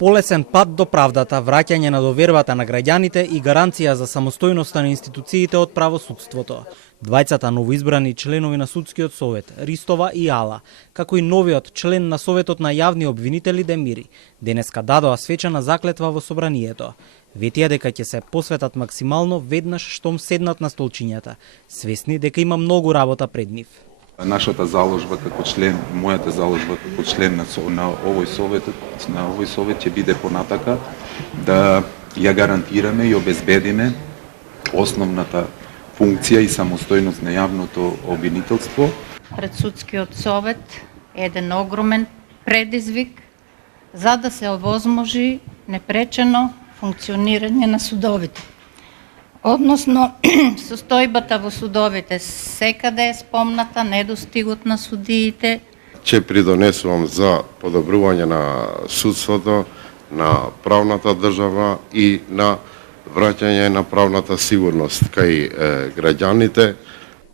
Полесен пат до правдата, враќање на довербата на граѓаните и гаранција за самостојноста на институциите од правосудството. Двајцата новоизбрани членови на Судскиот совет, Ристова и Ала, како и новиот член на Советот на јавни обвинители Демири, денеска дадоа свечена заклетва во собранието. Ветија дека ќе се посветат максимално веднаш штом седнат на столчињата, свесни дека има многу работа пред нив. Нашата заложба како член, мојата заложба како член на овој совет ќе биде понатака да ја гарантираме и обезбедиме основната функција и самостојност на јавното обвинителство. Пред Судскиот совет е еден огромен предизвик за да се овозможи непречено функционирање на судовите. Односно, состојбата во судовите секаде е спомната, недостигот на судиите. Ќе придонесувам за подобрување на судството, на правната држава и на враќање на правната сигурност кај граѓаните.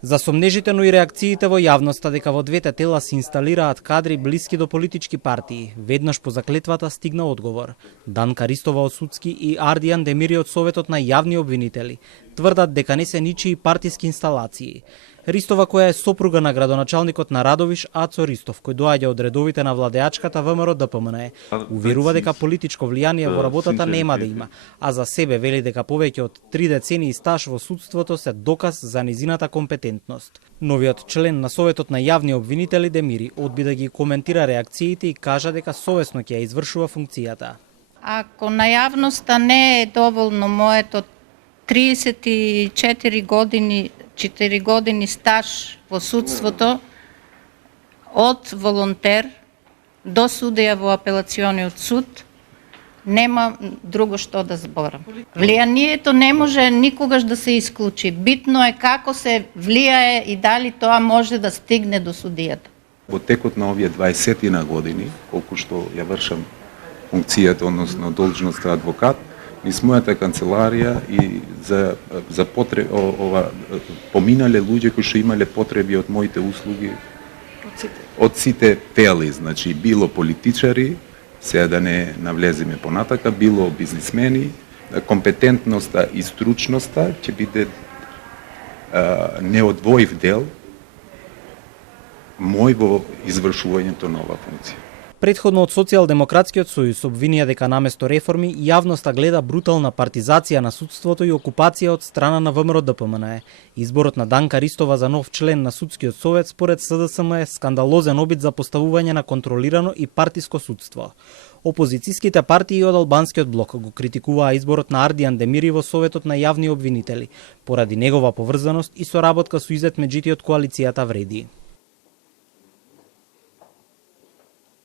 За сомнежите, но и реакциите во јавноста дека во двете тела се инсталираат кадри блиски до политички партии, веднаш по заклетвата стигна одговор. Данка Ристова од Судски и Ардијан Демири од Советот на јавни обвинители тврдат дека не се ничии партиски инсталации. Ристова, која е сопруга на градоначалникот на Радовиш Ацо Ристов, кој доаѓа од редовите на владеачката ВМРО ДПМН, уверува дека политичко влијание во работата нема да има, а за себе вели дека повеќе од 3 децении стаж во судството се доказ за низината компетентност. Новиот член на Советот на јавни обвинители Демири одби да ги коментира реакциите и кажа дека совесно ќе ја извршува функцијата. Ако на јавноста не е доволно моето 34 години 4 години стаж во судството, од волонтер до судија во апелациониот суд, нема друго што да зборам. Влијанието не може никогаш да се исклучи. Битно е како се влијае и дали тоа може да стигне до судијата. Во текот на овие 20 години, колку што ја вршам функцијата, односно должноста адвокат, низ мојата канцеларија и за потреба поминале луѓе кои што имале потреби од моите услуги од сите тели, значи било политичари, сега да не навлеземе понатака, било бизнисмени, компетентноста и стручноста ќе биде неодвоив дел мој во извршувањето на оваа функција. Претходно од Социјалдемократскиот сојуз обвинија дека наместо реформи јавноста гледа брутална партизација на судството и окупација од страна на ВМРО ДПМН. Изборот на Данка Ристова за нов член на Судскиот совет според СДСМ е скандалозен обид за поставување на контролирано и партиско судство. Опозицијските партии од Албанскиот блок го критикуваа изборот на Ардијан Демири во Советот на јавни обвинители, поради негова поврзаност и соработка со Изет Меджити од коалицијата Вреди.